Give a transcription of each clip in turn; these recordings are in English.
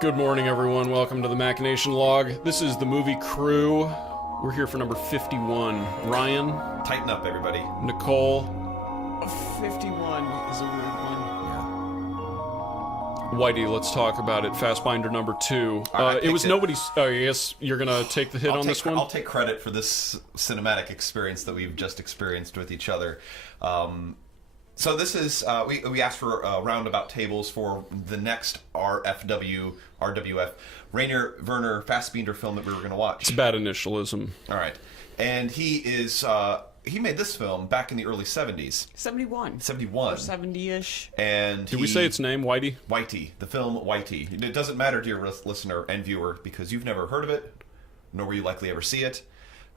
Good morning, everyone. Welcome to the Machination Log. This is the movie crew. We're here for number 51. Ryan. Tighten up, everybody. Nicole. 51 is a weird one. Whity, let's talk about it. Fassbinder number 2. It was nobody's... I guess you're going to take the hit on this one? I'll take credit for this cinematic experience that we've just experienced with each other. So this is... we asked for roundabout tables for the next RWF, Rainier Werner Fassbinder film that we were going to watch. It's bad initialism. All right. And he is... he made this film back in the early 70s. 71. 71. Or 70-ish. And Did we say its name, Whity? Whity. The film Whity. It doesn't matter, dear listener and viewer, because you've never heard of it, nor will you likely ever see it.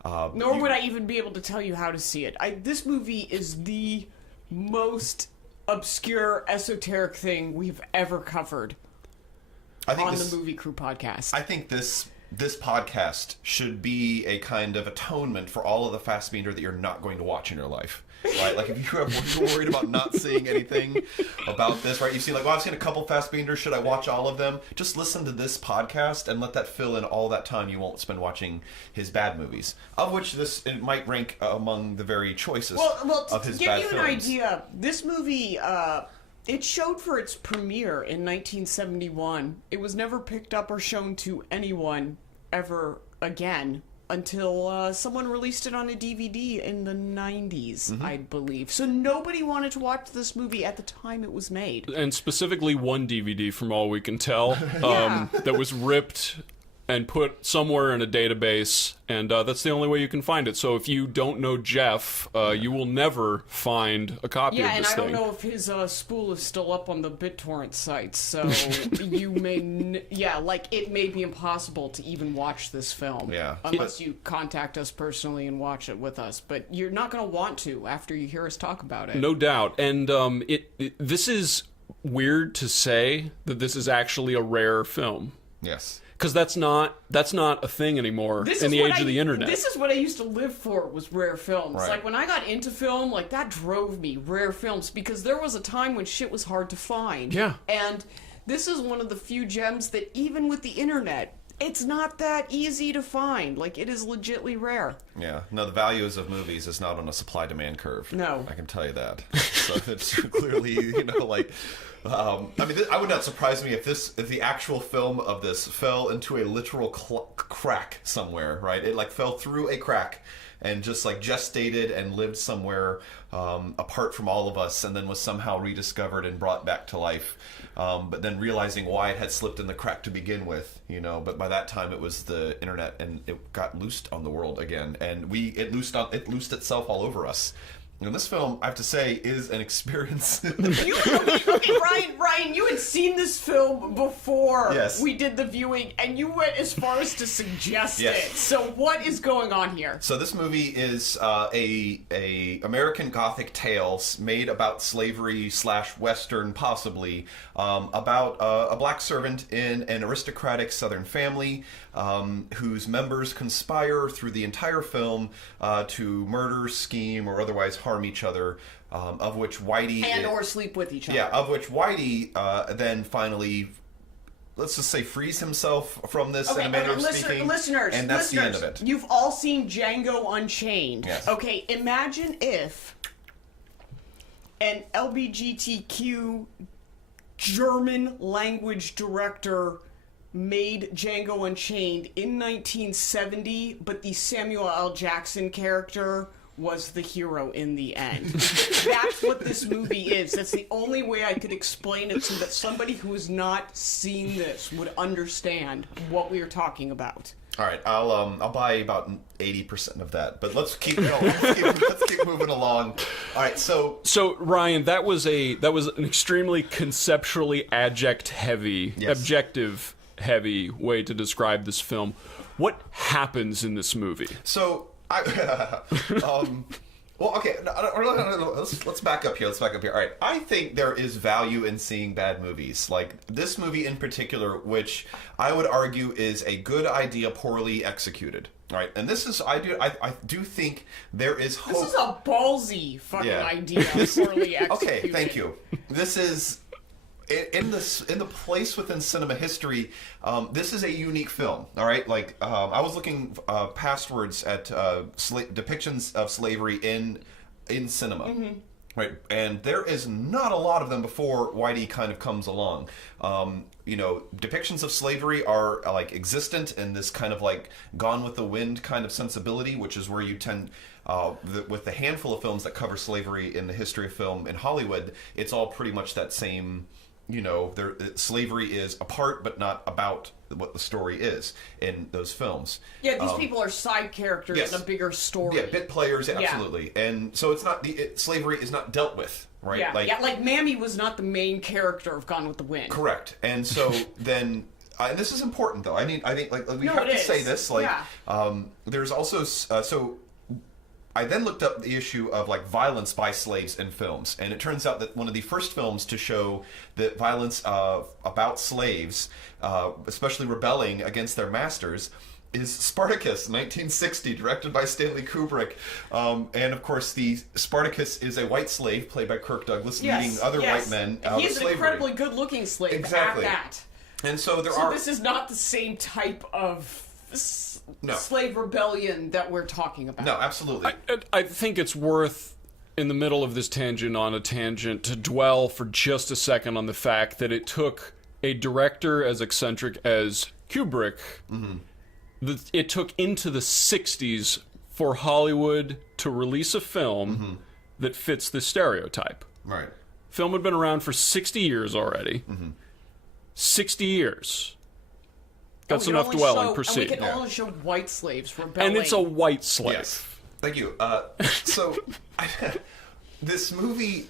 Nor would I even be able to tell you how to see it. This movie is the most obscure, esoteric thing we've ever covered on the Movie Crew podcast. I think this podcast should be a kind of atonement for all of the Fassbinder that you're not going to watch in your life. Right? Like, if you're worried about not seeing anything about this, right? You see, like, well, I've seen a couple Fassbinders. Should I watch all of them? Just listen to this podcast and let that fill in all that time you won't spend watching his bad movies, of which it might rank among the very choicest of his bad films. To give you an idea, this movie... it showed for its premiere in 1971. It was never picked up or shown to anyone ever again until someone released it on a DVD in the 90s, I believe. So nobody wanted to watch this movie at the time it was made. And specifically one DVD, from all we can tell, that was ripped and put somewhere in a database, and that's the only way you can find it. So if you don't know Jeff, you will never find a copy of this thing. Yeah, and I don't know if his spool is still up on the BitTorrent site, so you may... it may be impossible to even watch this film. Yeah. Unless you contact us personally and watch it with us. But you're not going to want to after you hear us talk about it. No doubt. And this is weird to say that this is actually a rare film. Yes. Because that's not a thing anymore in the age of the internet. This is what I used to live for, was rare films. Right. Like, when I got into film, like, that drove me, rare films, because there was a time when shit was hard to find. Yeah. And this is one of the few gems that, even with the internet, it's not that easy to find. Like, it is legitly rare. Yeah. No, the values of movies is not on a supply-demand curve. No. I can tell you that. So it's clearly, I would not surprise me if the actual film of this fell into a literal crack somewhere, right? It, fell through a crack and just, gestated and lived somewhere apart from all of us, and then was somehow rediscovered and brought back to life. But then realizing why it had slipped in the crack to begin with, but by that time it was the internet, and it got loosed on the world again, and it loosed itself all over us. And this film, I have to say, is an experience. Okay, Ryan, you had seen this film before we did the viewing, and you went as far as to suggest it. So what is going on here? So this movie is a American Gothic tale made about slavery / Western, possibly, about a black servant in an aristocratic Southern family whose members conspire through the entire film to murder, scheme, or otherwise harm each other, of which Whity... or sleep with each other. Yeah, of which Whity then finally, let's just say, frees himself from this in a manner of speaking. Listeners, and that's the end of it. You've all seen Django Unchained. Yes. Okay, imagine if an LGBTQ German language director made Django Unchained in 1970, but the Samuel L. Jackson character was the hero in the end. That's what this movie is. That's the only way I could explain it so that somebody who has not seen this would understand what we are talking about. All right, I'll buy about 80% of that, but let's keep going. Let's keep moving along. All right, so Ryan, that was an extremely conceptually objective heavy way to describe this film. What happens in this movie? So well, okay. No, let's back up here. All right. I think there is value in seeing bad movies, like this movie in particular, which I would argue is a good idea poorly executed. All right, and this is I do think there is hope. This is a ballsy fucking idea, poorly executed. Okay, thank you. This is in the place within cinema history, this is a unique film. All right, like I was looking pastwards at depictions of slavery in cinema. Mm-hmm. Right, and there is not a lot of them before Whitey kind of comes along. Depictions of slavery are like existent in this kind of like Gone with the Wind kind of sensibility, which is where you tend, with the handful of films that cover slavery in the history of film in Hollywood, it's all pretty much that same. Slavery is a part, but not about what the story is in those films. Yeah, these people are side characters yes. in a bigger story. Yeah, bit players, absolutely. Yeah. And so it's not slavery is not dealt with, right? Yeah, like Mammy was not the main character of Gone with the Wind. Correct. And so then. And this is important, though. I think like we have to say this. Like, there's also so. I then looked up the issue of like violence by slaves in films, and it turns out that one of the first films to show that violence about slaves, especially rebelling against their masters, is Spartacus, 1960, directed by Stanley Kubrick. And of course, the Spartacus is a white slave played by Kirk Douglas, leading other white men out of slavery. He's an incredibly good-looking slave. Exactly. At that. And so this is not the same type of slave rebellion that we're talking about. No, absolutely. I think it's worth, in the middle of this tangent on a tangent, to dwell for just a second on the fact that it took a director as eccentric as Kubrick, it took into the 60s for Hollywood to release a film that fits this stereotype. Right. Film had been around for 60 years already. 60 years. That's enough dwelling. Proceed. And we can only show white slaves rebelling. And it's a white slave. Yes. Thank you. So, this movie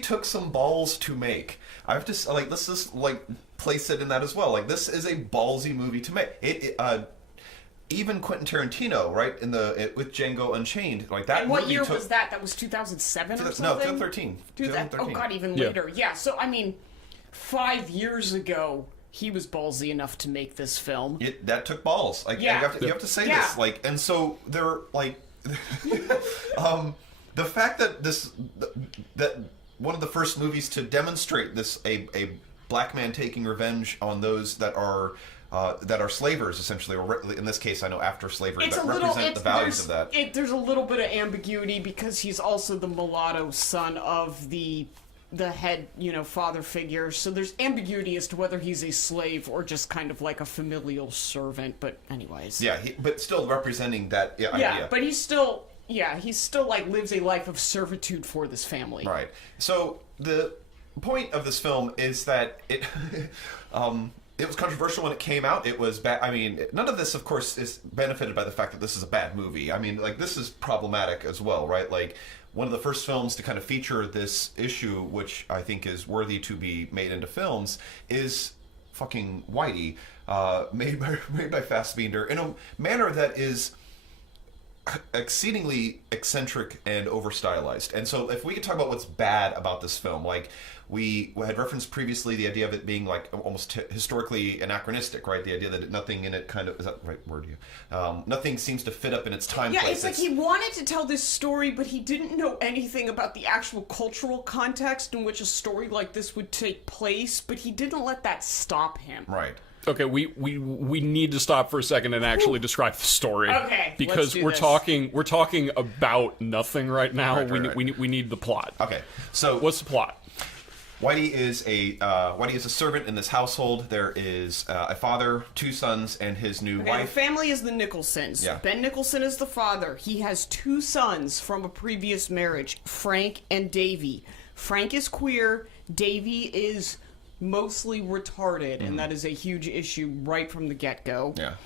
took some balls to make. I have to let's just place it in that as well. Like, this is a ballsy movie to make. Even Quentin Tarantino, right, with Django Unchained, like that. And what year was that? That was 2007 or something. No, 2013. 2013. Oh God, even later. Yeah. So I mean, 5 years ago, he was ballsy enough to make this film. That took balls. Like, you have to say this. Like, and so they're like, the fact that that one of the first movies to demonstrate this a black man taking revenge on those that are slavers, essentially, or in this case, I know after slavery, but represent the values of that. There's a little bit of ambiguity because he's also the mulatto son of the head, father figure. So there's ambiguity as to whether he's a slave or just kind of like a familial servant. But anyways. Yeah, but still representing that idea. But he's still like lives a life of servitude for this family. Right. So the point of this film is that it it was controversial when it came out. It was bad. I mean, none of this, of course, is benefited by the fact that this is a bad movie. I mean, like, this is problematic as well, right? Like, one of the first films to kind of feature this issue, which I think is worthy to be made into films, is fucking Whity, made by Fassbinder in a manner that is exceedingly eccentric and over-stylized. And so if we could talk about what's bad about this film, like, we had referenced previously the idea of it being like almost historically anachronistic, right? The idea that nothing in it kind of, is that the right word to you? Nothing seems to fit up in its time. Yeah, it's like he wanted to tell this story, but he didn't know anything about the actual cultural context in which a story like this would take place, but he didn't let that stop him. Right. Okay, we need to stop for a second and actually describe the story. Okay, because we're talking about nothing right now. Right. We need the plot. Okay, so what's the plot? Whity is a servant in this household. There is a father, 2 sons, and his new wife. The family is the Nicholsons. Yeah. Ben Nicholson is the father. He has 2 sons from a previous marriage, Frank and Davy. Frank is queer. Davy is mostly retarded, and that is a huge issue right from the get-go. Yeah.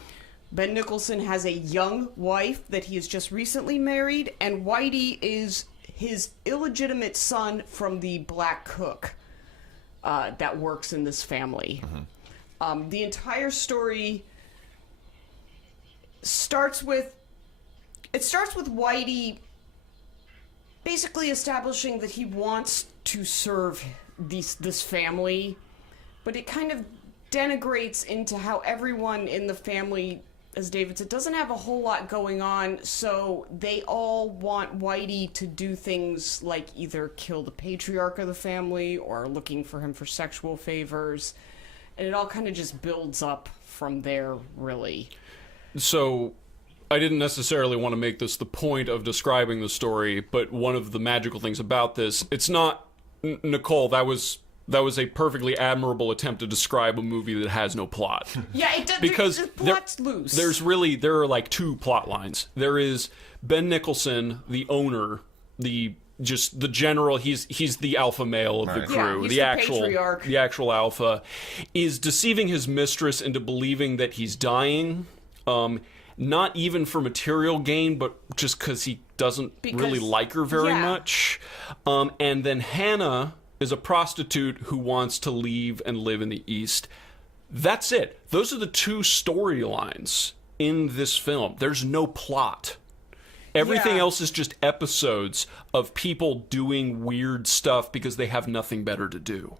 Ben Nicholson has a young wife that he has just recently married, and Whity is his illegitimate son from the black cook that works in this family. The entire story starts with Whity basically establishing that he wants to serve this family, but it kind of denigrates into how everyone in the family as David said, doesn't have a whole lot going on, so they all want Whitey to do things like either kill the patriarch of the family or looking for him for sexual favors, and it all kind of just builds up from there, really. So I didn't necessarily want to make this the point of describing the story, but one of the magical things about this, it's not... Nicole, that was a perfectly admirable attempt to describe a movie that has no plot. Yeah, it does. Because the plot's loose. There are like two plot lines. There is Ben Nicholson, the owner, the general. He's the alpha male of the crew. Yeah, he's the patriarch. The actual alpha is deceiving his mistress into believing that he's dying. Not even for material gain, but just because he doesn't really like her very much. And then Hannah is a prostitute who wants to leave and live in the East. That's it. Those are the two storylines in this film. There's no plot. Everything else is just episodes of people doing weird stuff because they have nothing better to do.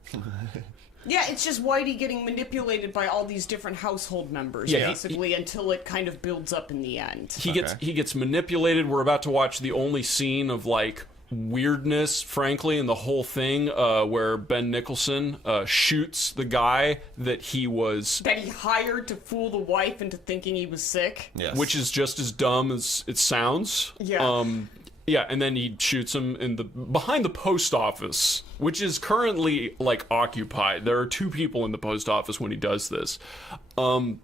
Yeah, it's just Whitey getting manipulated by all these different household members, basically, until it kind of builds up in the end. He gets manipulated. We're about to watch the only scene of, like, weirdness, frankly, in the whole thing, where Ben Nicholson shoots the guy that he hired to fool the wife into thinking he was sick. Yes. Which is just as dumb as it sounds. Yeah. Yeah, and then he shoots him behind the post office, which is currently, like, occupied. There are two people in the post office when he does this. I mean,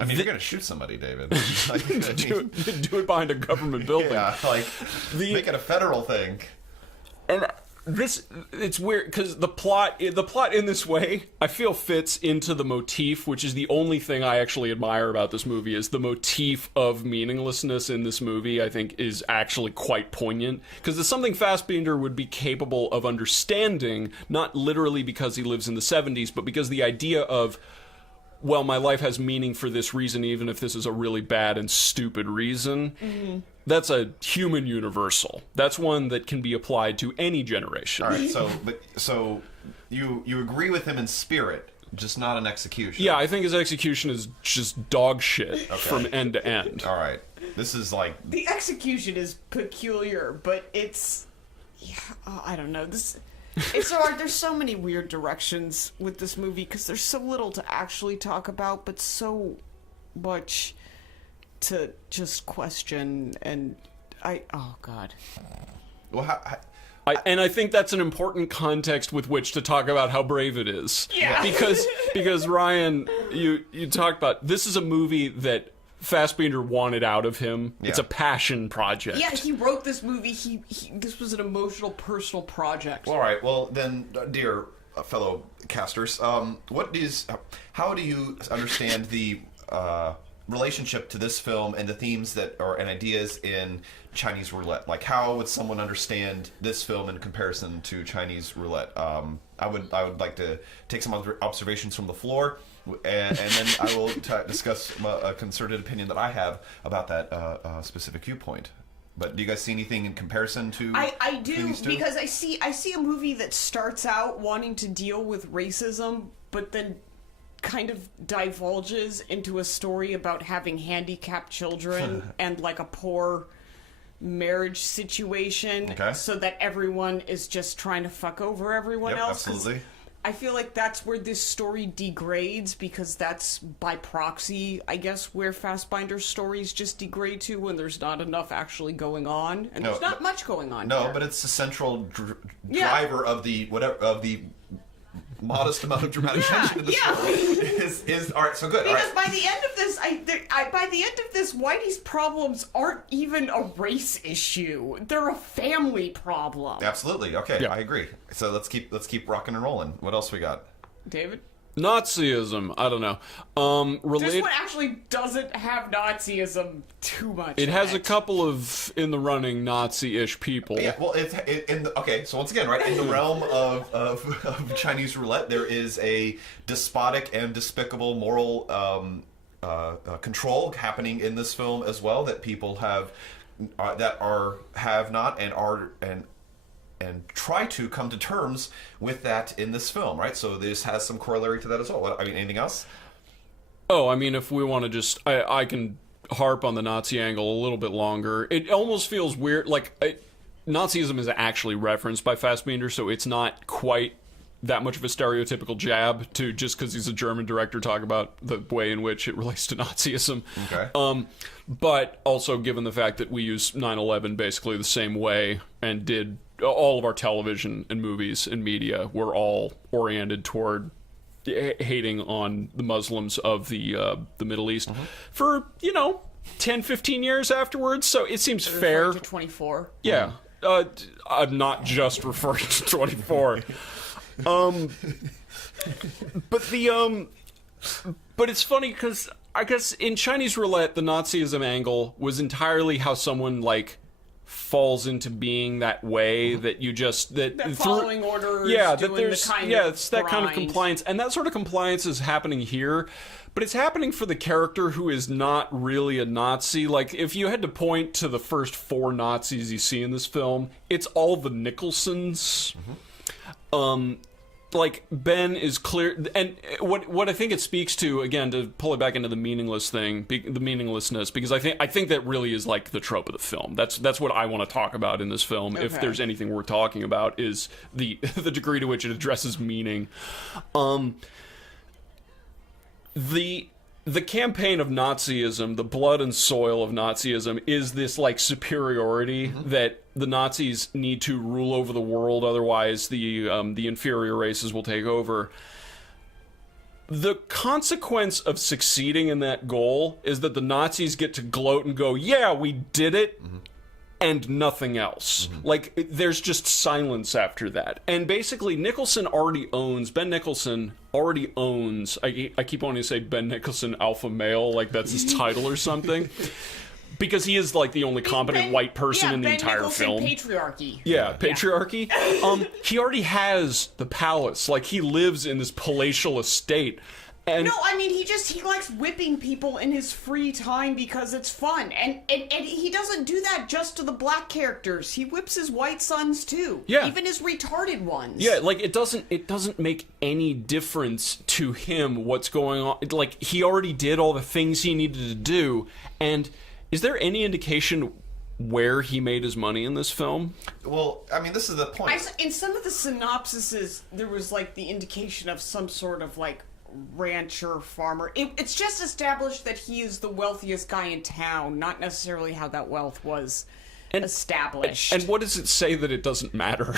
you're going to shoot somebody, David. Like, do it behind a government building. Yeah, like, make it a federal thing. And it's weird, because the plot in this way, I feel fits into the motif, which is the only thing I actually admire about this movie, is the motif of meaninglessness in this movie, I think, is actually quite poignant. Because it's something Fassbinder would be capable of understanding, not literally because he lives in the 70s, but because the idea of, well, my life has meaning for this reason, even if this is a really bad and stupid reason. Mm-hmm. That's a human universal. That's one that can be applied to any generation. All right, so you agree with him in spirit, just not in execution. Yeah, I think his execution is just dog shit from end to end. All right, this is like the execution is peculiar, but it's I don't know. It's so hard. There's so many weird directions with this movie because there's so little to actually talk about, but so much to just question. And oh god. Well, and I think that's an important context with which to talk about how brave it is. Yeah. Because Ryan, you talked about, this is a movie that Fassbinder wanted out of him. Yeah. It's a passion project. Yeah, he wrote this movie. This was an emotional, personal project. All right. Well, then, dear fellow casters, how do you understand the relationship to this film and the themes and ideas in Chinese Roulette? Like, how would someone understand this film in comparison to Chinese Roulette? I would like to take some observations from the floor. And then I will discuss a concerted opinion that I have about that specific viewpoint. But do you guys see anything in comparison to? I do, because I see a movie that starts out wanting to deal with racism, but then kind of divulges into a story about having handicapped children and like a poor marriage situation, so that everyone is just trying to fuck over everyone else. Absolutely. I feel like that's where this story degrades, because that's by proxy, I guess, where Fassbinder's stories just degrade to when there's not enough actually going on, and there's not much going on. No, here. but it's the central driver of the modest amount of dramatic tension in the story. Is all right. So good. Because by the end of this, by the end of this, Whitey's problems aren't even a race issue; they're a family problem. Absolutely. Okay, I agree. So let's keep rocking and rolling. What else we got, David? Nazism. I don't know. This one actually doesn't have Nazism too much. It has a couple of in the running Nazi-ish people. Yeah. Well, so once again, right in the realm of Chinese Roulette, there is a despotic and despicable moral control happening in this film as well, that people have not and are and try to come to terms with that in this film, right? So this has some corollary to that as well. I mean, anything else? Oh, I mean, if we want to just... I can harp on the Nazi angle a little bit longer. It almost feels weird. Like, Nazism is actually referenced by Fassbinder, so it's not quite that much of a stereotypical jab to just because he's a German director talk about the way in which it relates to Nazism. Okay. But also given the fact that we use 9/11 basically the same way and did all of our television and movies and media were all oriented toward hating on the Muslims of the Middle East for, 10, 15 years afterwards. So it seems fair. To 24. Yeah. I'm not just referring to 24. But it's funny because I guess in Chinese roulette, the Nazism angle was entirely how someone like falls into being that way that you just that following orders. Yeah, doing that there's the kind it's that kind of grind. compliance, and that sort of compliance is happening here. But it's happening for the character who is not really a Nazi. Like, if you had to point to the first 4 Nazis you see in this film, it's all the Nicholsons. Like, Ben is clear, and what I think it speaks to, again, to pull it back into the meaningless thing, the meaninglessness, because I think that really is like the trope of the film. That's what I want to talk about in this film. Okay. If there's anything worth talking about, is the degree to which it addresses meaning. The campaign of Nazism, the blood and soil of Nazism, is this like superiority that the Nazis need to rule over the world, otherwise the inferior races will take over. The consequence of succeeding in that goal is that the Nazis get to gloat and go, "Yeah, we did it." And nothing else. Like, there's just silence after that. And basically, Ben Nicholson already owns, I keep wanting to say Ben Nicholson alpha male, like that's his title or something. Because he is, like, the only competent white person in the Ben entire Nicholson film. Patriarchy. Yeah, patriarchy. He already has the palace. Like, he lives in this palatial estate. And No, I mean, he likes whipping people in his free time because it's fun. And he doesn't do that just to the black characters. He whips his white sons, too. Yeah. Even his retarded ones. yeah, like it doesn't make any difference to him what's going on. Like, he already did all the things he needed to do. And is there any indication where he made his money in this film? Well, I mean, this is the point. In some of the synopsises, there was, like, the indication of some sort of, like, rancher, farmer. It's just established that he is the wealthiest guy in town, not necessarily how that wealth was established. And what does it say that it doesn't matter?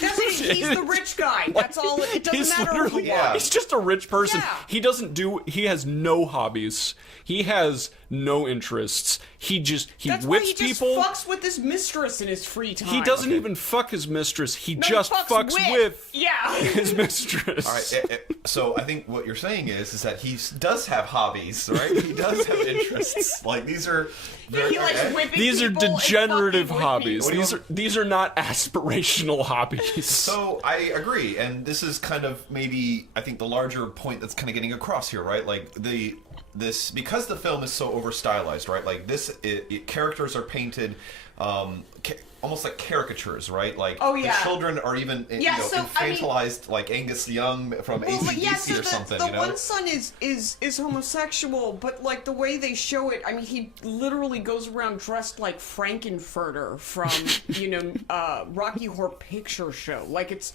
That's it, he's the rich guy. That's all. It doesn't He's matter literally- who Yeah. He's just a rich person. Yeah. He has no hobbies. He has no interests. He That's why whips he just people. fucks with his mistress in his free time. He doesn't even fuck his mistress. He No, just he fucks with Yeah. his mistress. All right, so I think what you're saying is that he does have hobbies, right? He does have interests. Like, these are He likes whipping These are people and degenerative fucking with hobbies. people. These are not aspirational hobbies. So I agree, and this is kind of maybe I think the larger point that's kind of getting across here, right? Like because the film is so over stylized, right? Like characters are painted almost like caricatures, right? Like Oh, yeah. the children are even infantilized, like Angus Young from AC/DC or something. The one son is homosexual, but like the way they show it, I mean, he literally goes around dressed like Frankenfurter from Rocky Horror Picture Show. Like, it's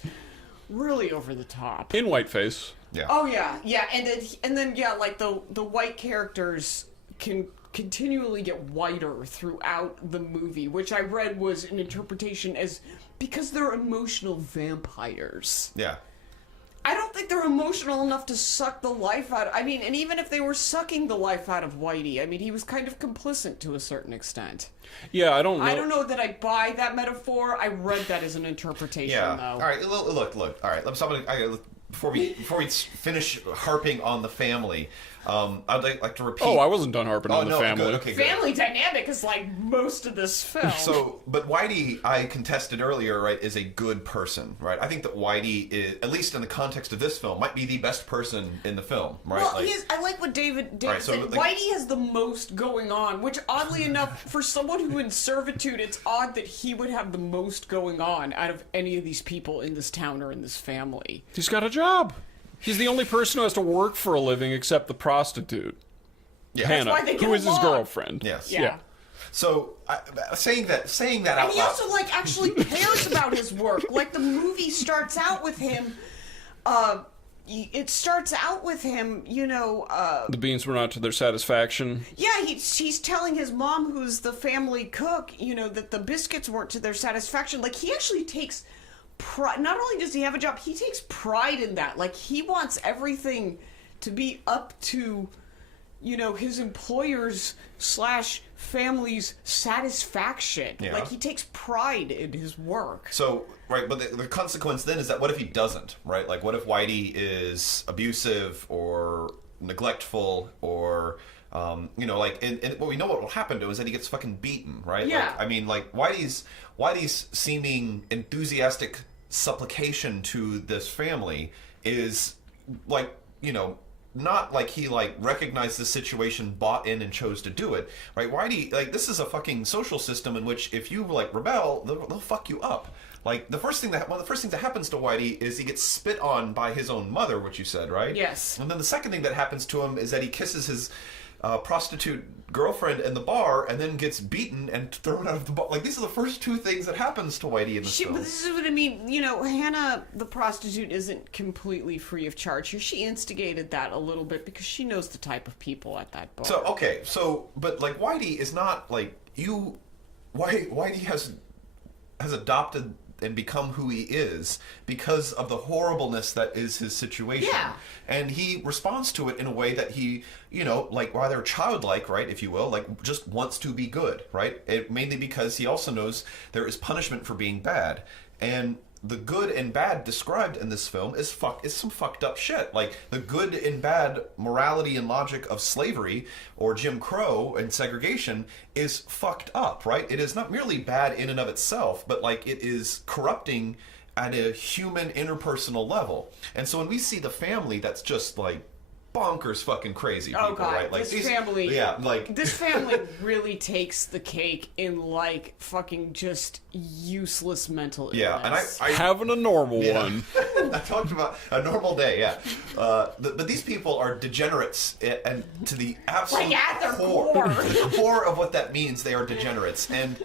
really over the top. In whiteface. Yeah. Oh yeah, and then like the white characters can continually get whiter throughout the movie, which I read was an interpretation as because they're emotional vampires. Yeah. I don't think they're emotional enough to suck the life out. I mean, and even if they were sucking the life out of Whity, I mean, he was kind of complicit to a certain extent. Yeah, I don't know. I don't know that I buy that metaphor. I read that as an interpretation, Yeah. though. All right. Look. All right. Before we finish harping on the family, I'd like to repeat. Oh, I wasn't done harping on the family. Good, okay, good. Family dynamic is like most of this film. So, but Whity, I contested earlier, right, is a good person, right? I think that Whity is, at least in the context of this film, might be the best person in the film, right? Well, I like what David Right, so, said. like- Whitey has the most going on, which oddly enough, for someone who in servitude, it's odd that he would have the most going on out of any of these people in this town or in this family. He's got a job. He's the only person who has to work for a living except the prostitute, Hannah, why they get who is his along. girlfriend. Yes. Yeah. So saying that And out he loud. also, like, actually cares about his work. Like, the movie starts out with him, it starts out with him, The beans were not to their satisfaction. yeah, he's telling his mom, who's the family cook, that the biscuits weren't to their satisfaction. Like, he actually takes pride. Not only does he have a job, he takes pride in that. Like, he wants everything to be up to, his employer's / family's satisfaction. Yeah. Like, he takes pride in his work. So, right, but the consequence then is that what if he doesn't, right? Like, what if Whitey is abusive or neglectful or, and well, we know what will happen to him is that he gets fucking beaten, right? Yeah. Like, I mean, like, Whitey's seeming enthusiastic supplication to this family is, like, not like he recognized the situation, bought in, and chose to do it, right? Whitey, this is a fucking social system in which if you rebel, they'll fuck you up. Like one of the first things that happens to Whitey is he gets spit on by his own mother, which you said, right? Yes. And then the second thing that happens to him is that he kisses his prostitute girlfriend in the bar and then gets beaten and thrown out of the bar. Like, these are the first two things that happens to Whitey in this film. But this is what I mean. Hannah, the prostitute, isn't completely free of charge here. She instigated that a little bit because she knows the type of people at that bar. But Whitey is not Whitey has adopted and become who he is because of the horribleness that is his situation. Yeah. And he responds to it in a way that he, rather childlike, right, if you will, just wants to be good, right? Mainly because he also knows there is punishment for being bad. And the good and bad described in this film is some fucked up shit. Like, the good and bad morality and logic of slavery or Jim Crow and segregation is fucked up, right? It is not merely bad in and of itself, but it is corrupting at a human interpersonal level. And so when we see the family that's just bonkers fucking crazy people, oh god, right? this family, yeah, this family really takes the cake in fucking just useless mental illness. yeah, and I Having a normal one. I talked about a normal day, yeah. But these people are degenerates, and to the absolute at their core, core. the core of what that means, they are degenerates. And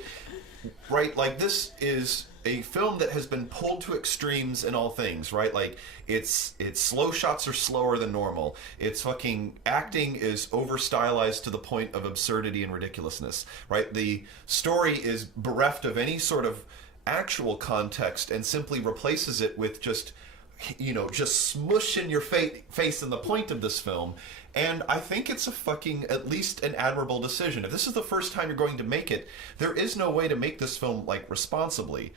right, this is a film that has been pulled to extremes in all things, right? Its slow shots are slower than normal. Its fucking acting is over stylized to the point of absurdity and ridiculousness, right? The story is bereft of any sort of actual context and simply replaces it with just smush in your face in the point of this film. And I think it's at least an admirable decision. If this is the first time you're going to make it, there is no way to make this film responsibly.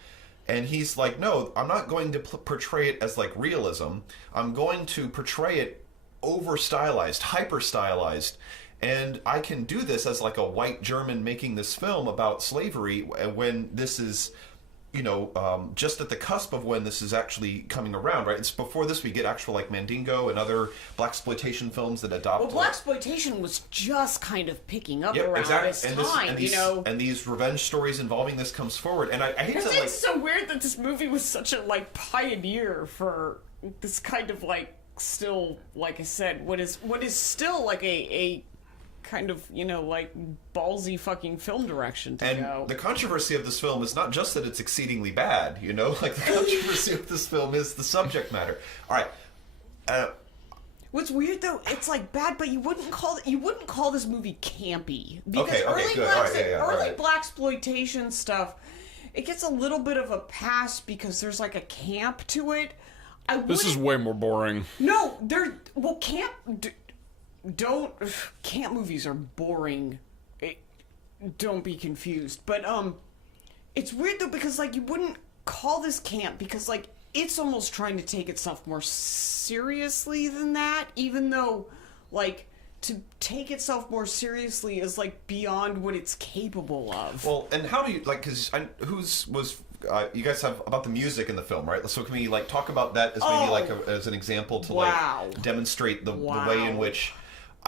And he's like, no, I'm not going to portray it as realism. I'm going to portray it over stylized, hyper stylized. And I can do this as a white German making this film about slavery when this is, just at the cusp of when this is actually coming around, right? It's before this we get actual Mandingo and other blaxploitation films that adopt. Well, blaxploitation was just kind of picking up around exactly. this time, and these revenge stories involving this comes forward, and I hate to It's so weird that this movie was such a pioneer for this kind of still, like I said, what is still a kind of ballsy fucking film direction to and go. The controversy of this film is not just that it's exceedingly bad, the controversy of this film is the subject matter. All right. What's weird though, it's bad, but you wouldn't call this movie campy because early blaxploitation stuff, it gets a little bit of a pass because there's a camp to it. This is way more boring. No, camp movies are boring. Don't be confused. But it's weird though because you wouldn't call this camp because it's almost trying to take itself more seriously than that, even though to take itself more seriously is beyond what it's capable of. Well, and how do you because you guys have about the music in the film, right? So can we talk about that as maybe as an example to demonstrate the way in which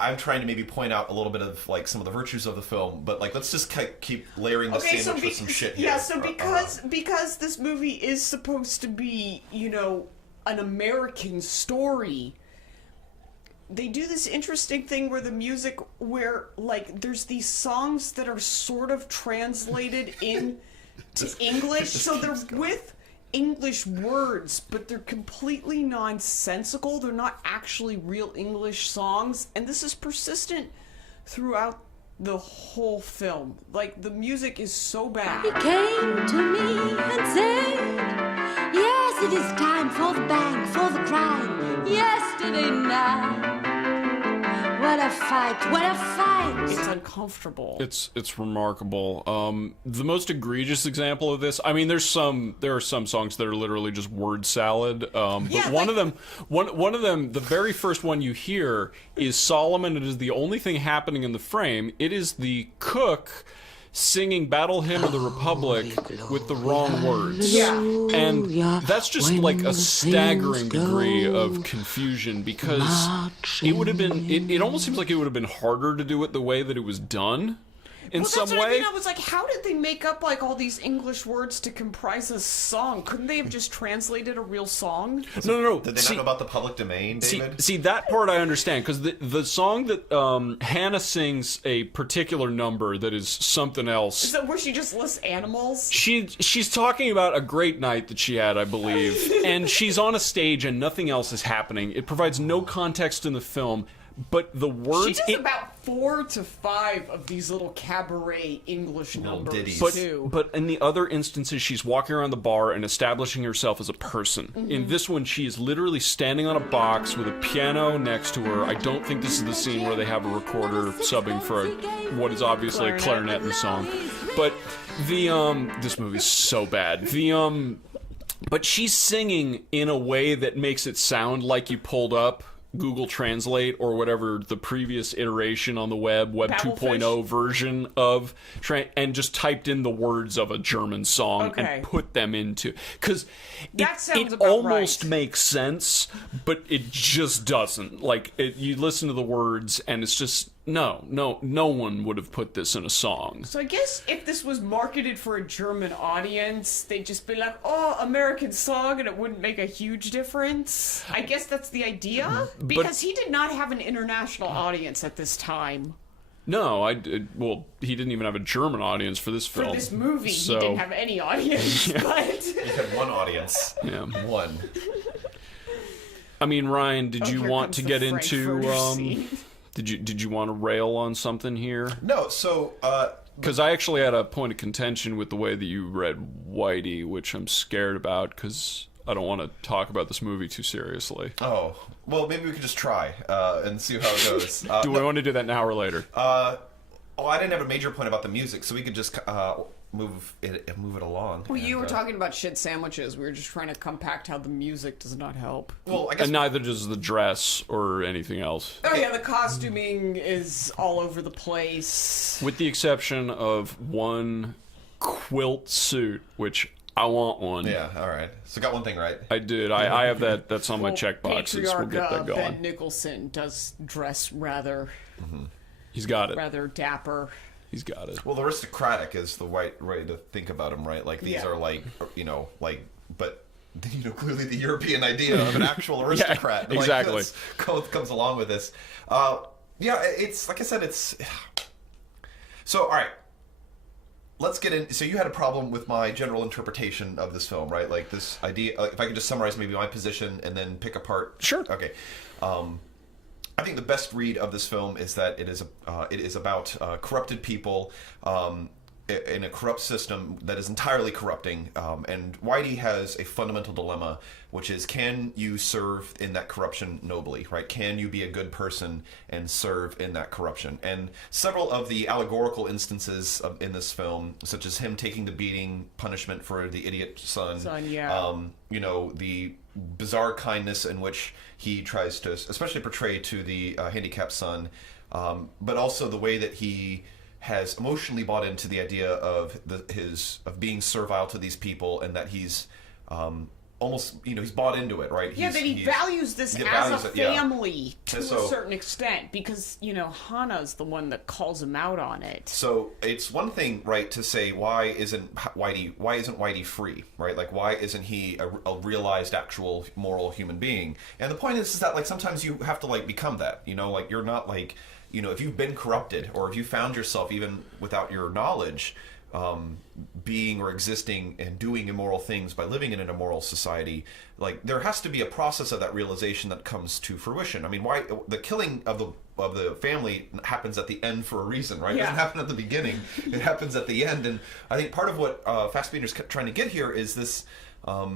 I'm trying to maybe point out a little bit of some of the virtues of the film, but let's just keep layering the sandwich with some shit here. Yeah, so because this movie is supposed to be, an American story. They do this interesting thing where the music, where, like, there's these songs that are sort of translated into English, so they're with English words, but they're completely nonsensical. They're not actually real English songs, and this is persistent throughout the whole film. Like, the music is so bad. He came to me and said, yes, it is time for the bang, for the crime, yesterday night. What a fight, what a fight. It's uncomfortable. It's remarkable. The most egregious example of this, I mean, there are some songs that are literally just word salad. But Yeah, one of them, the very first one you hear is Solomon. It is the only thing happening in the frame. It is the cook singing Battle Hymn of the Republic with the wrong words. Yeah. And that's just like a staggering degree of confusion, because it would have been, it almost seems like it would have been harder to do it the way that it was done in Well, some that's what way. I mean. I was like, how did they make up like all these English words to comprise a song? Couldn't they have just translated a real song? No. Did they not know about the public domain, David? See, that part I understand, because the song that Hannah sings a particular number that is something else. Is that where she just lists animals? She's talking about a great night that she had, I believe, and she's on a stage and nothing else is happening. It provides no context in the film, but the words. She does about 4 to 5 of these little cabaret English numbers ditties. too. But in the other instances, she's walking around the bar and establishing herself as a person. Mm-hmm. In this one, she is literally standing on a box with a piano next to her. I don't think this is the scene where they have a recorder subbing for what is obviously a clarinet in the song. But this movie's so bad. But she's singing in a way that makes it sound like you pulled up Google Translate or whatever the previous iteration on the Web Babelfish? 2.0 version of, and just typed in the words of a German song Okay. and put them into, because That sounds it about almost right. makes sense, but it just doesn't. Like, you listen to the words and it's just, no one would have put this in a song. So I guess if this was marketed for a German audience, they'd just be like, oh, American song, and it wouldn't make a huge difference. I guess that's the idea. Because he did not have an international audience at this time. No, well, he didn't even have a German audience for this film. For this movie, so, he didn't have any audience, but... You had one audience. Yeah. One. I mean, Ryan, did you here want comes to the get into Frankfurter scene. Did you want to rail on something here? No, so Because I actually had a point of contention with the way that you read Whity, which I'm scared about because I don't want to talk about this movie too seriously. oh, well, maybe we could just try and see how it goes. Do we want to do that now or later? I didn't have a major point about the music, so we could just move it along. Well, you and, were talking about shit sandwiches. We were just trying to compact how the music does not help. Well, I guess And neither does the dress or anything else. Oh yeah, the costuming is all over the place. With the exception of one quilt suit, which I want one. Yeah, all right. So got one thing right. I did. I have that. That's on my Well, check boxes. We'll Patriarch, get that Ben going. Nicholson does dress rather He's got it. dapper. He's got it. Well, aristocratic is the right way to think about him, right? Like, these Yeah. are like, but, clearly the European idea of an actual aristocrat. Yeah, exactly. Like, comes along with this. Yeah, it's, like I said, it's... So, all right. Let's get in. So you had a problem with my general interpretation of this film, right? Like, this idea... if I could just summarize maybe my position and then pick apart... Sure. Okay. I think the best read of this film is that it is about corrupted people in a corrupt system that is entirely corrupting. And Whitey has a fundamental dilemma, which is, can you serve in that corruption nobly, right? Can you be a good person and serve in that corruption? And several of the allegorical instances in this film, such as him taking the beating punishment for the idiot son, yeah. The bizarre kindness in which he tries to especially portray to the handicapped son, but also the way that he has emotionally bought into the idea of being servile to these people, and that he's almost, he's bought into it, right? That he values this as a family to a certain extent, because, Hana's the one that calls him out on it. So it's one thing, right, to say, why isn't Whity free, right? Like, why isn't he a realized, actual, moral human being? And the point is that, like, sometimes you have to, like, become that, like, you're not, like, if you've been corrupted, or if you found yourself, even without your knowledge, being or existing and doing immoral things by living in an immoral society, like, there has to be a process of that realization that comes to fruition. I mean, why the killing of the family happens at the end for a reason, right? It doesn't happen at the beginning. It happens at the end. And I think part of what Fassbinder's trying to get here is this, a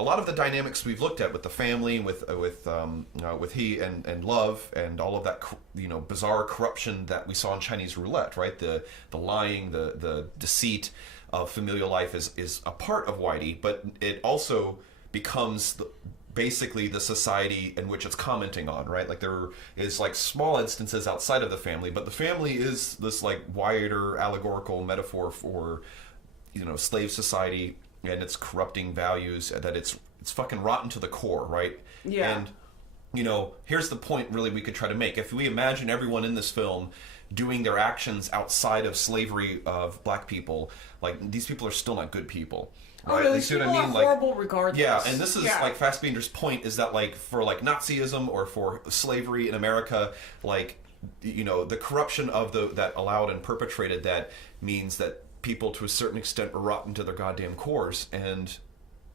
lot of the dynamics we've looked at with the family, with he and love, and all of that, bizarre corruption that we saw in Chinese roulette, right? The lying, the deceit of familial life is a part of Whity, but it also becomes basically the society in which it's commenting on, right? Like, there is, like, small instances outside of the family, but the family is this, like, wider allegorical metaphor for, slave society and its corrupting values, that it's fucking rotten to the core, right? Yeah. And, here's the point, really, we could try to make. If we imagine everyone in this film doing their actions outside of slavery of black people, like, these people are still not good people. Right? These people are horrible regardless. Yeah, and this is, like, Fassbinder's point is that, like, for, like, Nazism or for slavery in America, like, the corruption of that allowed and perpetrated that means that people, to a certain extent, were rotten to their goddamn cores, and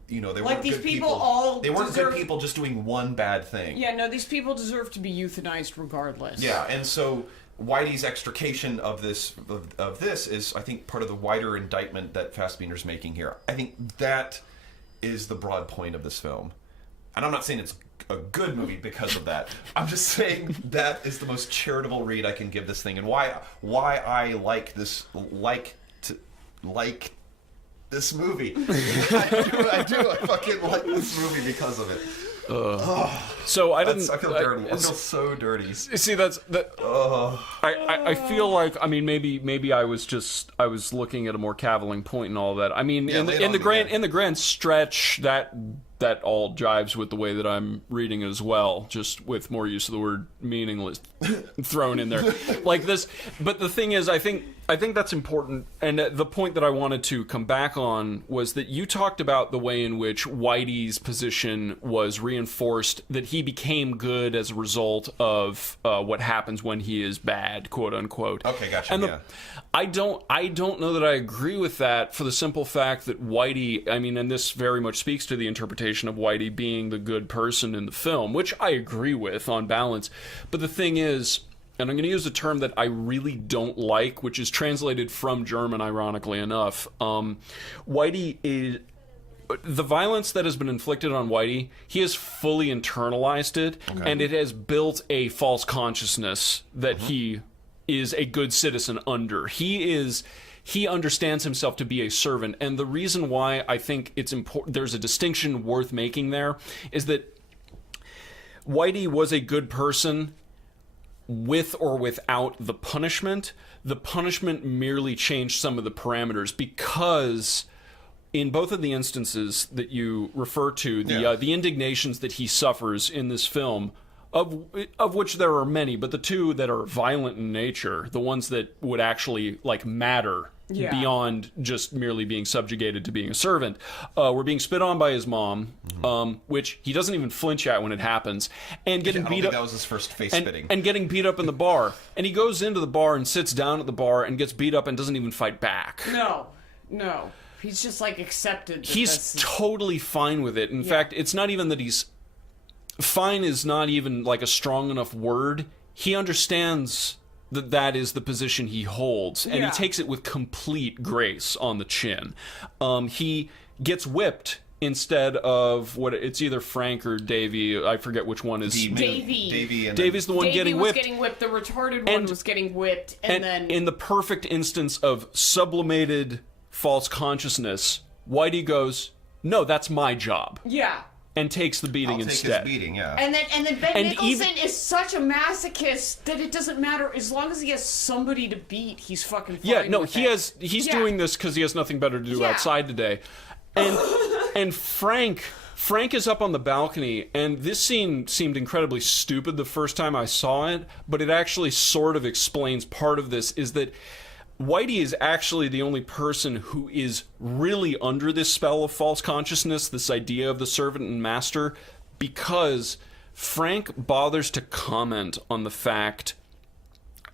they weren't these good people. They weren't good people just doing one bad thing. Yeah, no, these people deserve to be euthanized regardless. Yeah, and so Whitey's extrication of this is, I think, part of the wider indictment that Fassbinder's making here. I think that is the broad point of this film. And I'm not saying it's a good movie because of that. I'm just saying that is the most charitable read I can give this thing, and why I like this movie. I do. I fucking like this movie because of it. So I feel dirty. I feel so dirty. See, I feel like, I mean, maybe I was looking at a more caviling point and all that. I mean, in the grand stretch, that all jives with the way that I'm reading it as well, just with more use of the word meaningless thrown in there, like this. But the thing is, I think that's important, and the point that I wanted to come back on was that you talked about the way in which Whitey's position was reinforced, that he became good as a result of what happens when he is bad, quote unquote. Okay, gotcha. And I don't know that I agree with that, for the simple fact that Whitey, I mean, and this very much speaks to the interpretation of Whitey being the good person in the film, which I agree with on balance. But the thing is, and I'm going to use a term that I really don't like, which is translated from German, ironically enough. Whitey is... The violence that has been inflicted on Whitey, he has fully internalized it, and it has built a false consciousness that he is a good citizen under. He understands himself to be a servant, and the reason why I think it's important, there's a distinction worth making there, is that Whitey was a good person with or without the punishment. The punishment merely changed some of the parameters, because in both of the instances that you refer to, the indignations that he suffers in this film, of which there are many, but the two that are violent in nature, the ones that would actually, like, matter beyond just merely being subjugated to being a servant, were being spit on by his mom, which he doesn't even flinch at when it happens, and getting beat up. That was his first face spitting. And getting beat up in the bar. And he goes into the bar and sits down at the bar and gets beat up and doesn't even fight back. No. He's just, like, accepted. He's totally fine with it. In fact, it's not even that he's... Fine is not even, like, a strong enough word. He understands that is the position he holds, and he takes it with complete grace on the chin. He gets whipped instead of it's either Frank or Davey. I forget which one is. Davey. Davey's the one getting whipped. Davey was getting whipped. The retarded one was getting whipped, and then in the perfect instance of sublimated false consciousness, Whitey goes, "No, that's my job." Yeah. And takes the beating instead. His beating, yeah. And then Ben Nicholson is such a masochist that it doesn't matter, as long as he has somebody to beat, he's fucking fine. Yeah, no, with he's doing this because he has nothing better to do outside today. And And Frank is up on the balcony, and this scene seemed incredibly stupid the first time I saw it, but it actually sort of explains part of this, is that Whitey is actually the only person who is really under this spell of false consciousness, this idea of the servant and master, because Frank bothers to comment on the fact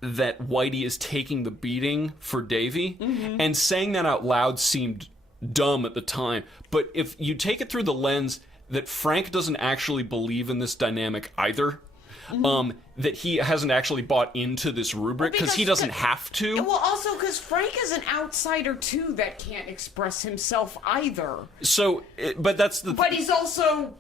that Whitey is taking the beating for Davy, and saying that out loud seemed dumb at the time. But if you take it through the lens that Frank doesn't actually believe in this dynamic either, that he hasn't actually bought into this rubric because he doesn't have to. Well, also because Frank is an outsider too that can't express himself either. So, but that's the. But he's also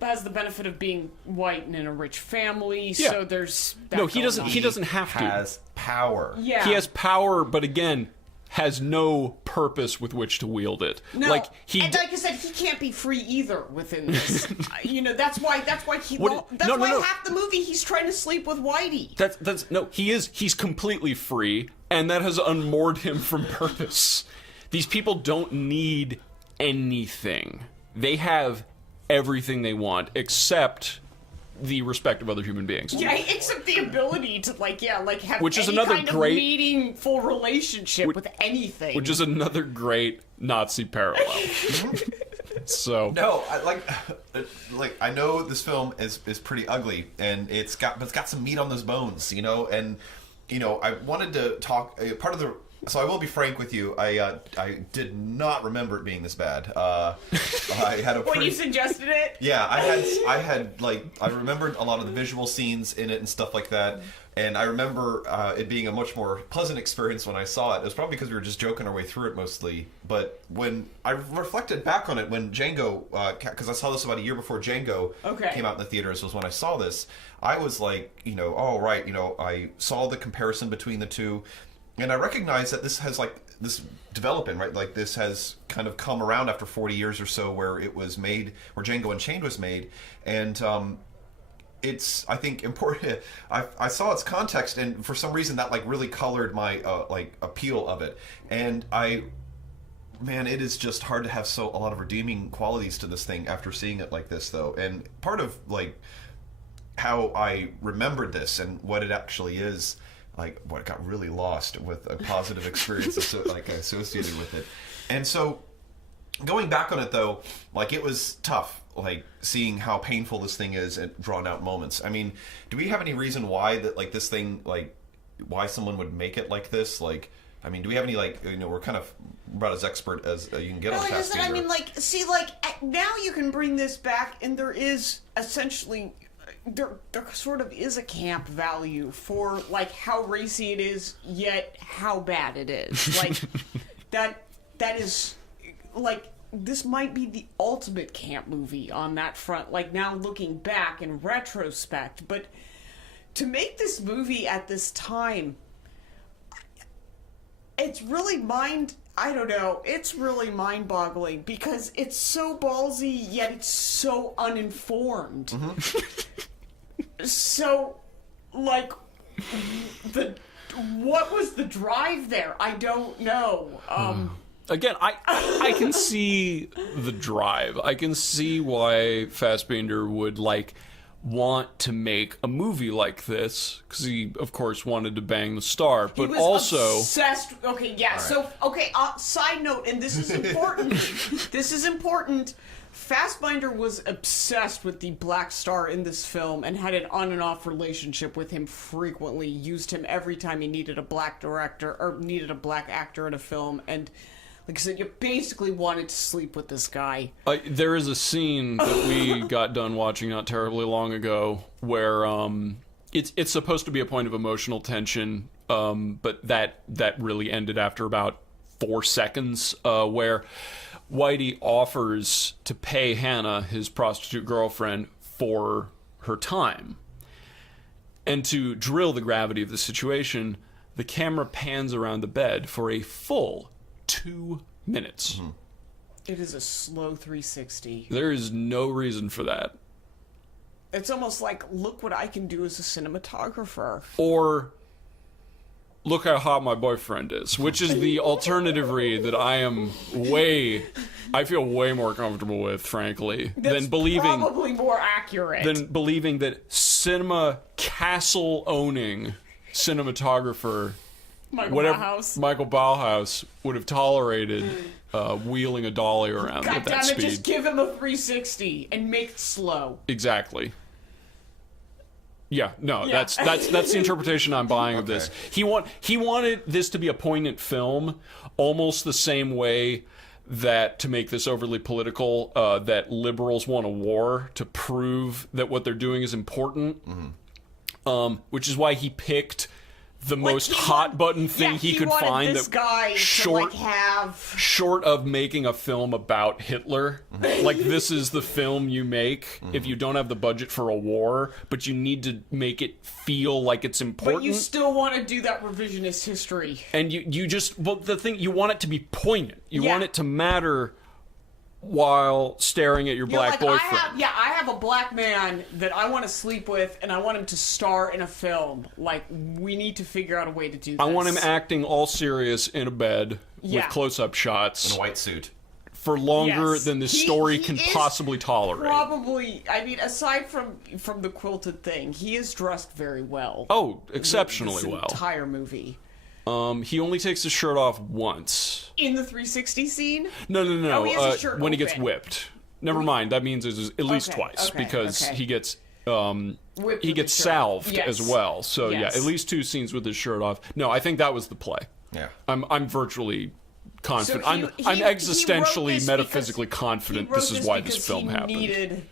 has the benefit of being white and in a rich family. Yeah. So there's that No, he going doesn't. on. He doesn't have to. Has power. Yeah, He has power, but again, has no purpose with which to wield it. No, like and like I said, he can't be free either within this. That's why he. What- That's no, why no. half the movie he's trying to sleep with Whitey. That's no. He's completely free, and that has unmoored him from purpose. These people don't need anything. They have everything they want, except the respect of other human beings. Yeah, except the ability to have Which is any another kind great- of meaningful relationship with anything. Which is another great Nazi parallel. So No, I know this film is pretty ugly, and it's got some meat on those bones, and I wanted to talk part of the. So I will be frank with you. I did not remember it being this bad. I had a when you suggested it. yeah. I remembered a lot of the visual scenes in it and stuff like that. And I remember it being a much more pleasant experience when I saw it. It was probably because we were just joking our way through it mostly. But when I reflected back on it, when Django, because I saw this about a year before Django came out in the theaters, was when I saw this. I was like, oh right, I saw the comparison between the two, and I recognized that this has this developing, right? Like this has kind of come around after 40 years or so, where it was made, where Django Unchained was made, and it's, I think, important. I saw its context, and for some reason that really colored my appeal of it. And man, it is just hard to have a lot of redeeming qualities to this thing after seeing it like this, though. And part of how I remembered this and what it actually is, what got really lost with a positive experience associated with it. And so going back on it, though, it was tough. Seeing how painful this thing is at drawn out moments. I mean, do we have any reason why that this thing why someone would make it like this? I mean, do we have any we're kind of about as expert as you can get on Fassbinder. I mean, now you can bring this back, and there is essentially there sort of is a camp value for how racy it is, yet how bad it is. that is this might be the ultimate camp movie on that front, now looking back in retrospect. But to make this movie at this time, it's really it's really mind-boggling, because it's so ballsy, yet it's so uninformed. So, what was the drive there? I don't know. again, I can see the drive. I can see why Fassbinder would want to make a movie like this, because he, of course, wanted to bang the star, but he was also obsessed. Okay, yeah. Right. So, okay. Side note, and this is important. This is important. Fassbinder was obsessed with the Black Star in this film and had an on and off relationship with him frequently. Used him every time he needed a black director or needed a black actor in a film, and like I said, you basically wanted to sleep with this guy. There is a scene that we got done watching not terribly long ago where it's supposed to be a point of emotional tension, but that really ended after about 4 seconds, where Whitey offers to pay Hannah, his prostitute girlfriend, for her time. And to drill the gravity of the situation, the camera pans around the bed for a full 2 minutes. Mm-hmm. It is a slow 360. There is no reason for that. It's almost like, look what I can do as a cinematographer. Or look how hot my boyfriend is, which is the alternative read that I feel way more comfortable with, frankly, than believing probably more accurate that cinema castle owning cinematographer Michael Bauhaus would have tolerated wheeling a dolly around God at that damn it, speed. just give him a 360 and make it slow. Exactly. Yeah, no, that's the interpretation I'm buying of this. He wanted this to be a poignant film, almost the same way that, to make this overly political, that liberals want a war to prove that what they're doing is important. Which is why he picked the most hot button thing he could find this guy short of making a film about Hitler. Like, this is the film you make if you don't have the budget for a war, but you need to make it feel like it's important. But you still want to do that revisionist history. And you just, well, the thing, you want it to be poignant. You want it to matter while staring at your black boyfriend. I have a black man that I want to sleep with, and I want him to star in a film. Like, we need to figure out a way to do this. I want him acting all serious in a bed with close-up shots. In a white suit. For longer than this story can possibly tolerate. Probably, I mean, aside from the quilted thing, he is dressed very well. Oh, exceptionally this well. Entire movie. He only takes his shirt off once. In the 360 scene? No. Oh, he has his shirt when he open. gets whipped. Never mind. That means it's at least twice because he gets salved as well. So at least 2 scenes with his shirt off. No, I think that was the play. Yeah. I'm virtually confident. So I'm existentially, metaphysically confident this is why this film happened.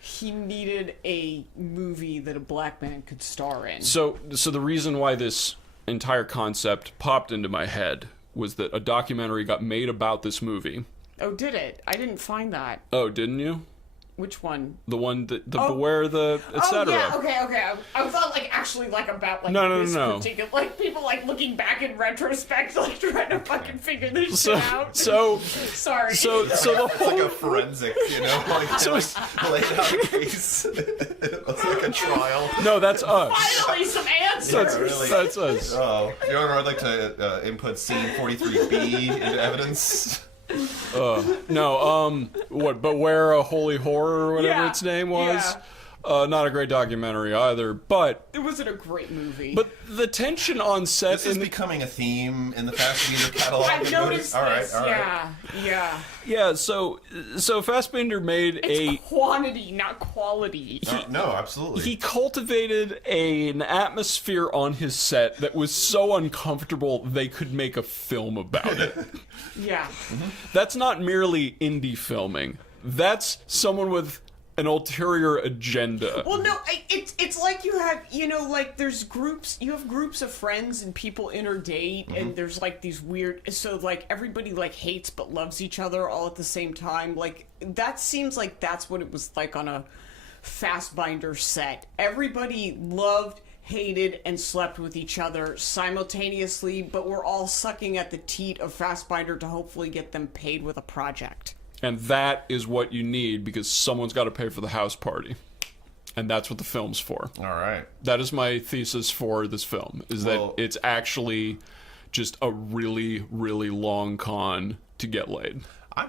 He needed a movie that a black man could star in. So the reason why this entire concept popped into my head was that a documentary got made about this movie. Oh, did it? I didn't find that. Oh, didn't you? Which one? The one that Beware the etc. Oh yeah, okay. I thought actually about this particular people looking back in retrospect, trying to fucking figure this shit out. Sorry. So the whole, it's like a forensic, laid out a case. It's like a trial. No, that's us. Finally, some answers. That's us. Oh, Your Honor, I'd like to input scene 43B into evidence. What, Beware a Holy Horror or whatever its name was? Yeah. Not a great documentary either, but it wasn't a great movie. But the tension on set this is becoming a theme in the Fassbinder catalog. I've noticed this. All right. Yeah, so Fassbinder made it's quantity, not quality. No, absolutely. He cultivated an atmosphere on his set that was so uncomfortable they could make a film about it. Yeah. Mm-hmm. That's not merely indie filming. That's someone with an ulterior agenda. Well, no, it's like you have, there's groups, you have groups of friends and people interdate, and there's these weird, so everybody hates but loves each other all at the same time. That seems like that's what it was like on a Fassbinder set. Everybody loved, hated, and slept with each other simultaneously, but we're all sucking at the teat of Fassbinder to hopefully get them paid with a project. And that is what you need because someone's got to pay for the house party. And that's what the film's for. All right. That is my thesis for this film, is that it's actually just a really, really long con to get laid. I'm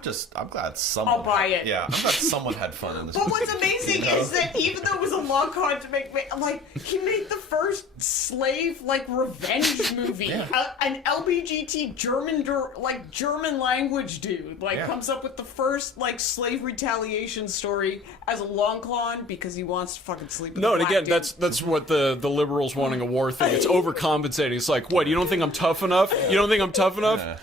glad someone... I'll buy it. Yeah, I'm glad someone had fun in this But movie. what's amazing is that even though it was a long con to make, he made the first slave, revenge movie. An LBGT German language dude, comes up with the first, slave retaliation story as a long con because he wants to fucking sleep with a black dude. That's what the liberals wanting a war thing. It's overcompensating. It's like, what, you don't think I'm tough enough? You don't think I'm tough enough? Yeah.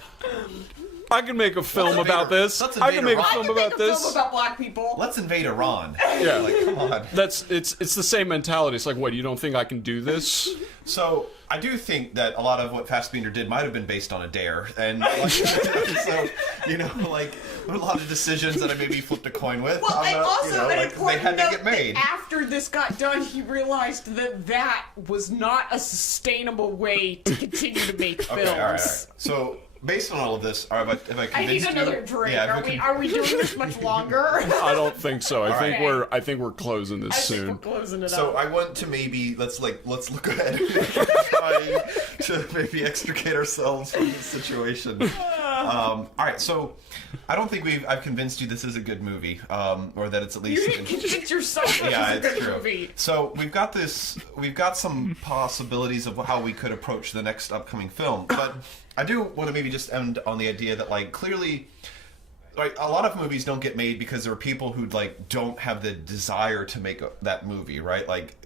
I can make a film about this. I can make a film about this. Film about black people. Let's invade Iran. Yeah, come on. It's the same mentality. It's like, what? You don't think I can do this? So I do think that a lot of what Fassbinder did might have been based on a dare, and so a lot of decisions that I maybe flipped a coin with. Well, and also they had to get made. After this got done, he realized that was not a sustainable way to continue to make films. Okay, all right. So based on all of this, have I convinced I need another you? drink. Yeah, Are we doing this much longer? I don't think so. I think right. we're closing this I think soon. we're closing it So up. I want to maybe let's look ahead and try to maybe extricate ourselves from this situation. All right, so I don't think I've convinced you this is a good movie, or that it's at least. You didn't convince yourself that Yeah, it's a it's good true. movie. So we've got some possibilities of how we could approach the next upcoming film, but I do want to maybe just end on the idea that like clearly. Like a lot of movies don't get made because there are people who like don't have the desire to make that movie, right? Like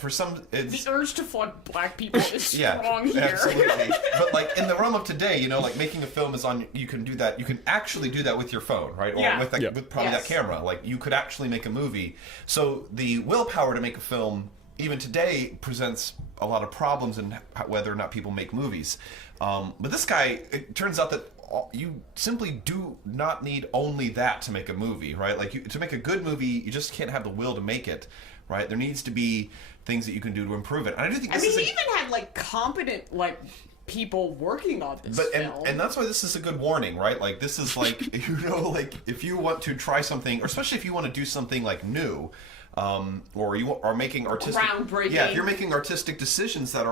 for some, it's The urge to flood black people is yeah, strong here. absolutely. But like in the realm of today, like making a film is on. You can do that. You can actually do that with your phone, right? Or Yeah. with with probably Yes. that camera. Like you could actually make a movie. So the willpower to make a film, even today, presents a lot of problems in whether or not people make movies. But this guy, it turns out that. You simply do not need only that to make a movie, right? Like to make a good movie, you just can't have the will to make it, right? There needs to be things that you can do to improve it. And I do think this is he even had like competent like people working on this film. And that's why this is a good warning, right? Like this is like like if you want to try something, or especially if you want to do something like new. Or you are making artistic, groundbreaking. yeah. If you're making artistic decisions that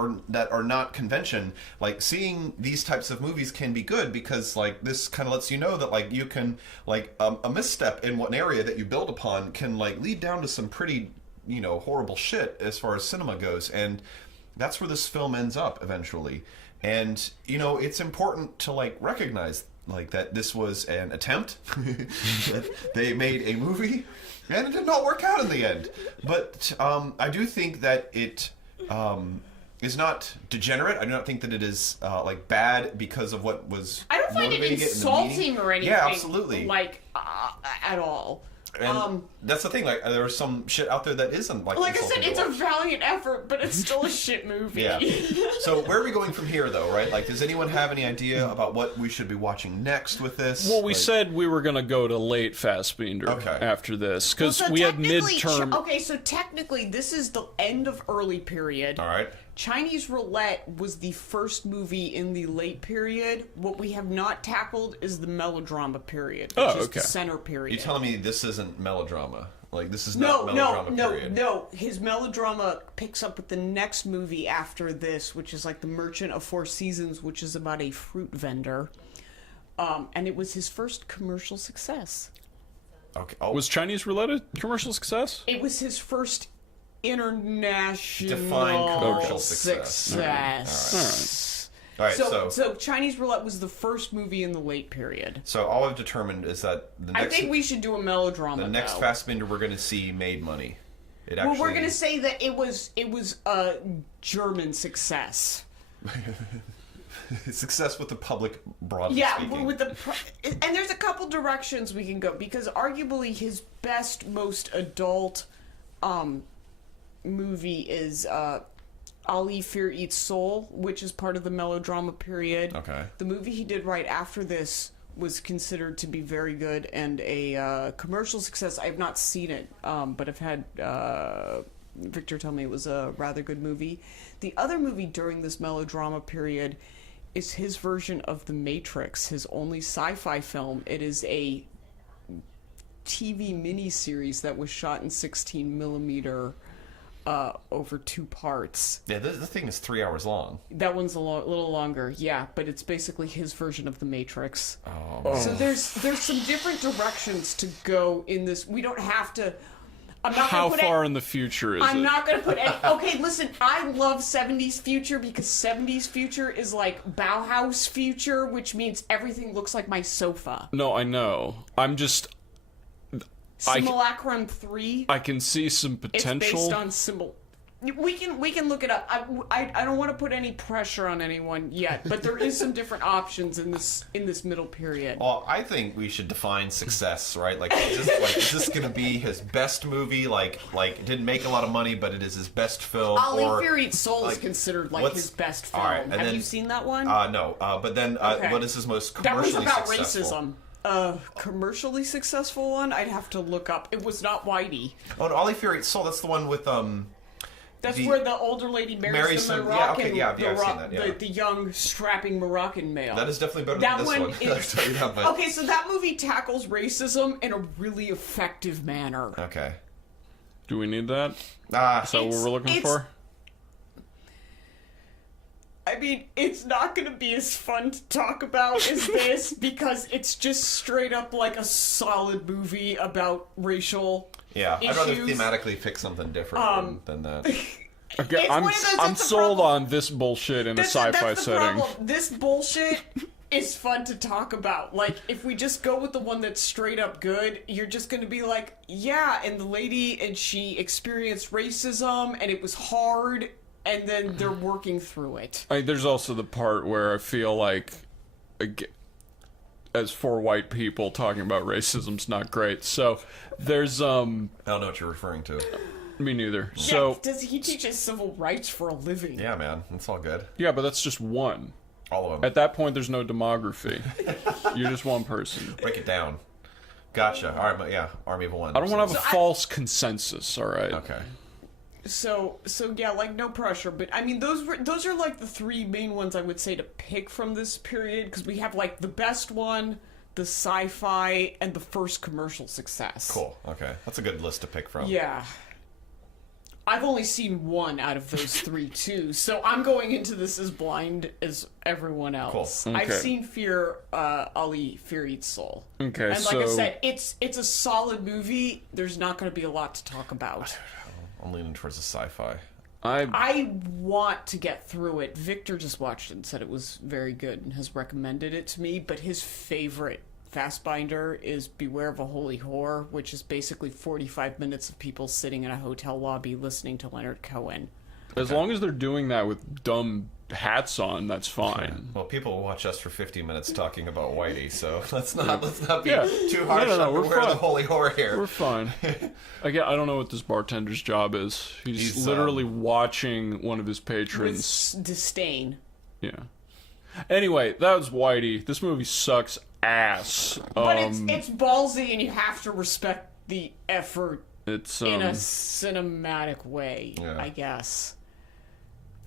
are not convention, like seeing these types of movies can be good because like this kind of lets you know that like you can like a misstep in one area that you build upon can like lead down to some pretty horrible shit as far as cinema goes, and that's where this film ends up eventually. And it's important to like recognize like that this was an attempt. That they made a movie. And it did not work out in the end. But I do think that it is not degenerate. I do not think that it is like bad because of what was. I don't find it motivating insulting or anything. Yeah, absolutely. Like at all. And that's the thing. Like there's some shit out there that isn't like. Like I said, insulting to it's a watch. valiant effort, but it's still a shit movie. Yeah. So where are we going from here, though? Right? Like, does anyone have any idea about what we should be watching next with this? Well, we Like- said we were going to go to late Fassbinder after this because So we had technically, midterm. Okay, so technically, this is the end of early period. All right. Chinese Roulette was the first movie in the late period. What we have not tackled is the melodrama period, which is okay. the center period. You telling me this isn't melodrama? Like this is not melodrama period? No. His melodrama picks up with the next movie after this, which is like The Merchant of Four Seasons, which is about a fruit vendor. And it was his first commercial success. Okay. Oh, Was Chinese Roulette a commercial success? It was his first international Defined commercial success. All right. So Chinese Roulette was the first movie in the late period. So all I've determined is that the I next think we should do a melodrama. the next though. Fassbinder we're going to see made money. It actually. Well, we're gonna say that it was a German success. success with the public broadly Yeah, speaking. with and there's a couple directions we can go because arguably his best, most adult movie is Ali Fear Eats Soul, which is part of the melodrama period. Okay. The movie he did right after this was considered to be very good and a commercial success. I have not seen it, but I've had Victor tell me it was a rather good movie. The other movie during this melodrama period is his version of The Matrix, his only sci-fi film. It is a TV miniseries that was shot in 16 millimeter over 2 parts. Yeah, the thing is 3 hours long. That one's a little longer, yeah, but it's basically his version of The Matrix. Oh. So there's some different directions to go in this. We don't have to. I'm not How gonna put far in the future is I'm it? not going to put any... Okay, listen, I love 70s future because 70s future is like Bauhaus future, which means everything looks like my sofa. No, I know. I'm just. Simulacrum 3 I can see some it's potential. based on symbol. We can look it up. I don't want to put any pressure on anyone yet, but there is some different options in this middle period. Well, I think we should define success, right? Like, is this going to be his best movie? Like, it didn't make a lot of money, but it is his best film. Ali or, Fear Eats Soul is like, considered like what's- his best film. all right, and Have then- you seen that one? No. But then, Okay. what is his most That was commercially about successful? racism. Commercially successful one? I'd have to look up. It was not Whity. Oh, no, Ali Fear Eats Soul. That's the one with That's where the older lady marries the Moroccan, the young strapping Moroccan male. That is definitely better than this one. I'll tell you that much. Okay, so that movie tackles racism in a really effective manner. Okay. Do we need that? Is that what we're looking for? I mean, it's not going to be as fun to talk about as this because it's just straight up like a solid movie about racial issues. I'd rather thematically pick something different than that. Okay, I'm sold on this bullshit in a sci-fi setting. Problem. This bullshit is fun to talk about. Like, if we just go with the one that's straight up good, you're just going to be like, yeah, and the lady, and she experienced racism, and it was hard, and then they're working through it. There's also the part where I feel like, as for white people, talking about racism's not great. So there's I don't know what you're referring to. Me neither. Yeah, so he teaches civil rights for a living. Yeah, man, it's all good. Yeah, but that's just one. All of them. At that point, there's no demography. You're just one person. Break it down. Gotcha. All right, but yeah, Army of One. I don't want to have a false consensus. All right. Okay. So yeah, like, no pressure, but I mean, those are like the three main ones I would say to pick from this period, because we have like the best one, the sci-fi, and the first commercial success. Cool. Okay, that's a good list to pick from. Yeah. I've only seen one out of those three too, so I'm going into this as blind as everyone else. Cool. Okay. I've seen Fear Eats Soul. Okay, and like I said, it's a solid movie. There's not going to be a lot to talk about. I'm leaning towards the sci-fi. I want to get through it. Victor just watched it and said it was very good and has recommended it to me, but his favorite Fassbinder is Beware of a Holy Whore, which is basically 45 minutes of people sitting in a hotel lobby listening to Leonard Cohen. As long as they're doing that with dumb hats on, that's fine. Well, people will watch us for 50 minutes talking about Whity, so let's not be too harsh No, on Beware of the Holy Whore here. We're fine. Again, I don't know what this bartender's job is. He's literally watching one of his patrons. With disdain. Yeah. Anyway, that was Whity. This movie sucks ass. But it's ballsy, and you have to respect the effort it's in a cinematic way, I guess.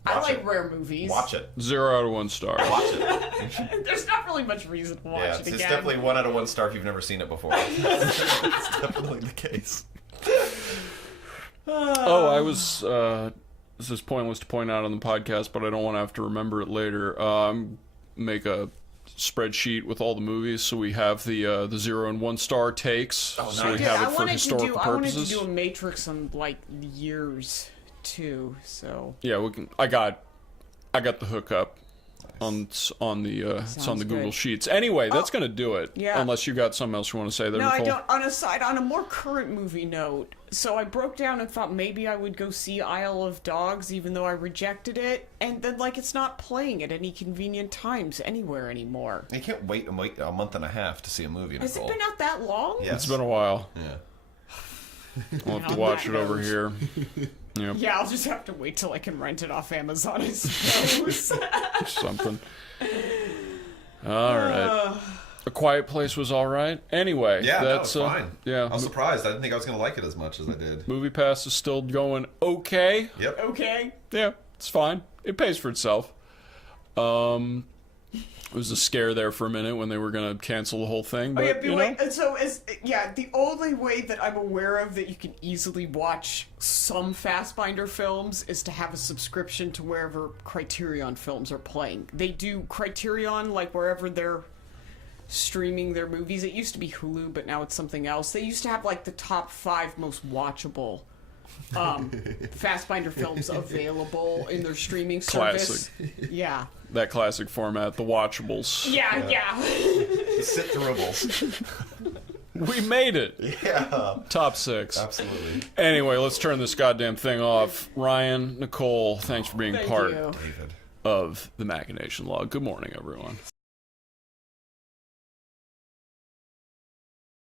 I like rare movies. Watch it. 0 out of 1 star. Watch it. There's not really much reason to watch it again. It's definitely 1 out of 1 star if you've never seen it before. It's definitely the case. I was... this is pointless to point out on the podcast, but I don't want to have to remember it later. Make a spreadsheet with all the movies, so we have the 0 and 1 star takes. Oh, nice. So we have it for historical I wanted purposes. to do a Matrix on like years too. So yeah, we can. I got the hookup on the it's on the Google good. Sheets. Anyway, that's gonna do it. Yeah. Unless you got something else you want to say there, no, Nicole. I don't. On a more current movie note, so I broke down and thought maybe I would go see Isle of Dogs, even though I rejected it, and then like it's not playing at any convenient times anywhere anymore. You can't wait a month and a half to see a movie, Nicole. Has it been out that long? Yes. It's been a while. Yeah. We'll have to watch it over here. Yep. Yeah, I'll just have to wait till I can rent it off Amazon, I suppose. Something. All right. A Quiet Place was all right. Anyway, Yeah, that's fine. yeah. I was surprised. I didn't think I was going to like it as much as I did. Movie Pass is still going okay. Yep. Okay. Yeah, it's fine. It pays for itself. It was a scare there for a minute when they were going to cancel the whole thing. But, the only way that I'm aware of that you can easily watch some Fassbinder films is to have a subscription to wherever Criterion films are playing. They do Criterion, like, wherever they're streaming their movies. It used to be Hulu, but now it's something else. They used to have, like, the top 5 most watchable Fassbinder films available in their streaming service. Classic. Yeah. That classic format, the watchables. Yeah. The sit-throughables. We made it. Yeah. Top 6. Absolutely. Anyway, let's turn this goddamn thing off. Ryan, Nicole, thanks for being Thank part you. David. of the Machination Log. Good morning, everyone.